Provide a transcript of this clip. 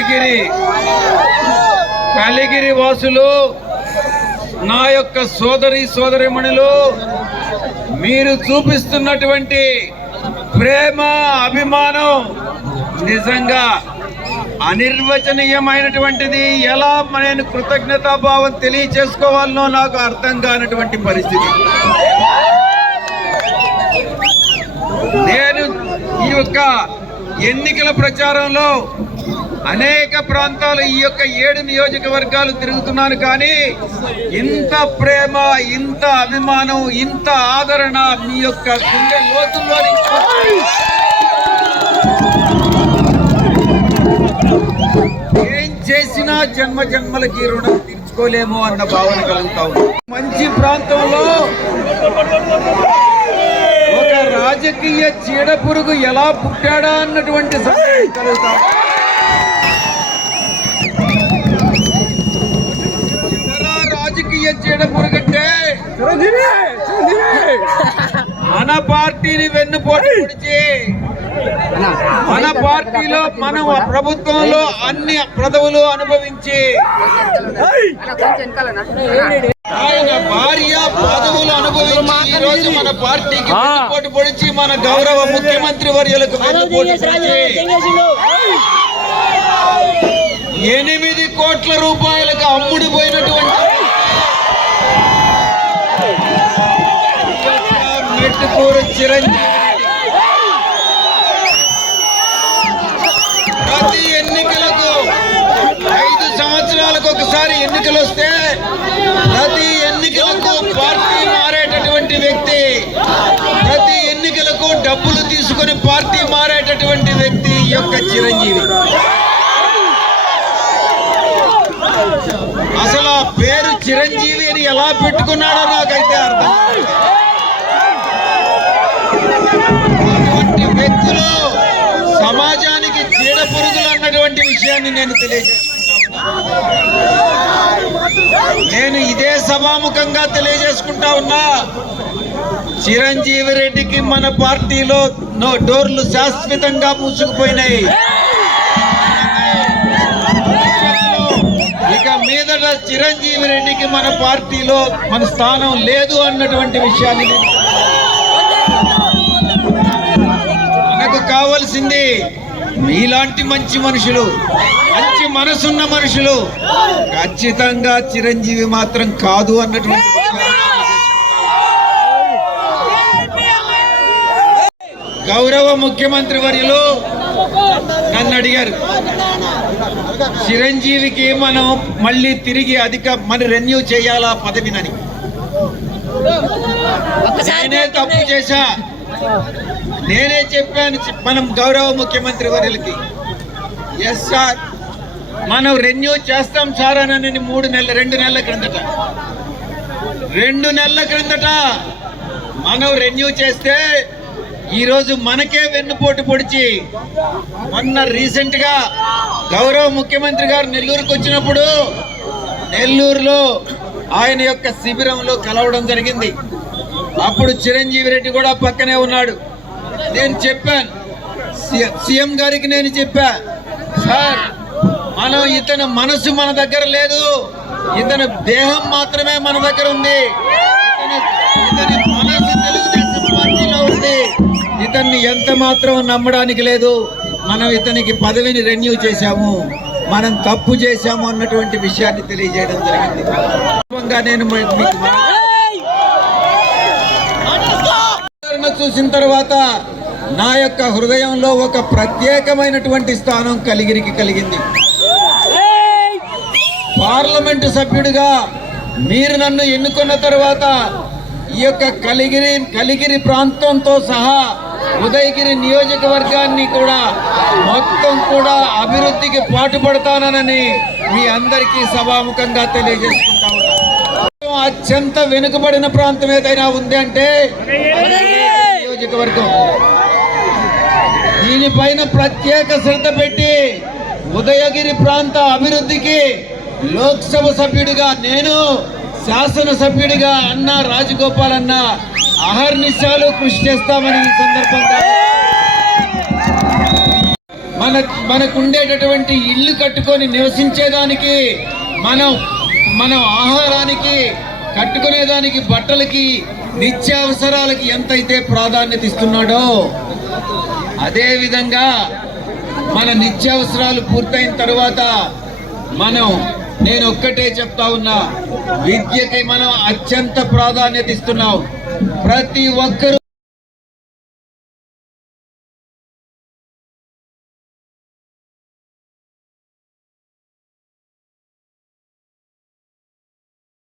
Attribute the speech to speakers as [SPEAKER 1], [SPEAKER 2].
[SPEAKER 1] కలిగిరి కలిగిరి వాసులు నా యొక్క సోదరి సోదరిమణులు మీరు చూపిస్తున్నటువంటి ప్రేమ అభిమానం నిజంగా అనిర్వచనీయమైనటువంటిది. ఎలా నేను కృతజ్ఞతాభావం తెలియచేసుకోవాలనో నాకు అర్థం కానటువంటి పరిస్థితి. నేను ఈ యొక్క ఎన్నికల ప్రచారంలో అనేక ప్రాంతాలు ఈ యొక్క ఏడు నియోజకవర్గాలు తిరుగుతున్నాను కానీ ఇంత ప్రేమ ఇంత అభిమానం ఇంత ఆదరణ మీ యొక్క గుండె లోతుల్లో ఏం చేసినా జన్మ జన్మలకి రుణం తీర్చుకోలేము అన్న భావన కలుగుతా మంచి ప్రాంతంలో ఒక రాజకీయ చీడ పురుగు ఎలా పుట్టాడా అన్నటువంటి సందేహం మన పార్టీని వెన్నుపోటు పొడిచి మన పార్టీలో మనం ప్రభుత్వంలో అన్ని పదవులు అనుభవించి ఆయన భార్య పదవులు అనుభవించి ఈ రోజు మన పార్టీకి వెన్నుపోటు పొడిచి మన గౌరవ ముఖ్యమంత్రి వర్యులకు వెన్నుపోటు పొడిచి ఎనిమిది కోట్ల రూపాయలకు అమ్ముడుపోయినటువంటి మెట్టుకూరు చిరంజీవి. ప్రతి ఎన్నికలకు ఐదు సంవత్సరాలకు ఒకసారి ఎన్నికలు వస్తే ప్రతి ఎన్నికలకు పార్టీ మారేటటువంటి వ్యక్తి ప్రతి ఎన్నికలకు డబ్బులు తీసుకొని పార్టీ మారేటటువంటి వ్యక్తి యొక్క చిరంజీవి. అసలు ఆ పేరు చిరంజీవి అని ఎలా పెట్టుకున్నాడో నాకైతే అర్థం పురుగులు విషయాన్ని నేను తెలియజేసుకుంటా నేను ఇదే సభాముఖంగా తెలియజేసుకుంటా ఉన్నా చిరంజీవి రెడ్డికి మన పార్టీలో నో డోర్లు శాశ్వతంగా మూసుకుపోయినాయి ఇక మీదట చిరంజీవి రెడ్డికి మన పార్టీలో మన స్థానం లేదు అన్నటువంటి విషయాన్ని మనకు కావాల్సింది మీలాంటి మంచి మనుషులు మంచి మనసున్న మనుషులు ఖచ్చితంగా చిరంజీవి మాత్రం కాదు అన్నటువంటి గౌరవ ముఖ్యమంత్రి వర్యులు నన్ను అడిగారు. చిరంజీవికి మనం మళ్ళీ తిరిగి అధిక మన రెన్యూ చేయాలా పదవినని? నేనే తప్పు చేశా. నేనే చెప్పాను మనం గౌరవ ముఖ్యమంత్రి వర్యులకి. ఎస్ సార్ మనం రెన్యూ చేస్తాం సార్ అని మూడు నెలల రెండు నెలల క్రిందట. రెండు నెలల క్రిందట మనం రెన్యూ చేస్తే ఈరోజు మనకే వెన్నుపోటు పొడిచి మొన్న రీసెంట్గా గౌరవ ముఖ్యమంత్రి గారు నెల్లూరుకు వచ్చినప్పుడు నెల్లూరులో ఆయన యొక్క శిబిరంలో కలవడం జరిగింది. అప్పుడు చిరంజీవి రెడ్డి కూడా పక్కనే ఉన్నాడు. నేను చెప్పాను. సీఎం గారికి నేను చెప్పా. సార్ మనం ఇతని మనసు మన దగ్గర లేదు. ఇతని దేహం మాత్రమే మన దగ్గర ఉంది. ఇతని మనసు తెలుగుదేశం పార్టీలో ఉంది. ఇతన్ని ఎంత మాత్రం నమ్మడానికి లేదు. మనం ఇతనికి పదవిని రెన్యూ చేశాము. మనం తప్పు చేశాము అన్నటువంటి విషయాన్ని తెలియజేయడం జరిగింది. నేను మీకు మన- ఉదాహరణ చూసిన తర్వాత నా యొక్క హృదయంలో ఒక ప్రత్యేకమైనటువంటి స్థానం కలిగిరికి కలిగింది. పార్లమెంటు సభ్యుడిగా మీరు నన్ను ఎన్నుకున్న తర్వాత ఈ యొక్క కలిగిరి కలిగిరి ప్రాంతంతో సహా ఉదయగిరి నియోజకవర్గాన్ని కూడా మొత్తం కూడా అభివృద్ధికి పాటుపడతానని మీ అందరికీ సభాముఖంగా తెలియజేసుకుంటా అత్యంత వెనుకబడిన ప్రాంతం ఏదైనా ఉంది అంటే నియోజకవర్గం. దీనిపైన ప్రత్యేక శ్రద్ధ పెట్టి ఉదయగిరి ప్రాంత అభివృద్ధికి లోక్సభ సభ్యుడిగా నేను శాసనసభ్యుడిగా అన్న రాజగోపాల్ అన్న అహర్నిశాలు కృషి చేస్తామని ఈ సందర్భంగా మన మనకు ఉండేటటువంటి ఇల్లు కట్టుకొని నివసించేదానికి మనం మనం ఆహారానికి కట్టుకునేదానికి బట్టలకి నిత్యావసరాలకు ఎంతైతే ప్రాధాన్యత ఇస్తున్నాడో అదే విధంగా మన నిత్యావసరాలు పూర్తయిన తర్వాత మనం నేను ఒక్కటే చెప్తా ఉన్నా విద్యకి మనం అత్యంత ప్రాధాన్యత ఇస్తున్నాం. ప్రతి ఒక్కరూ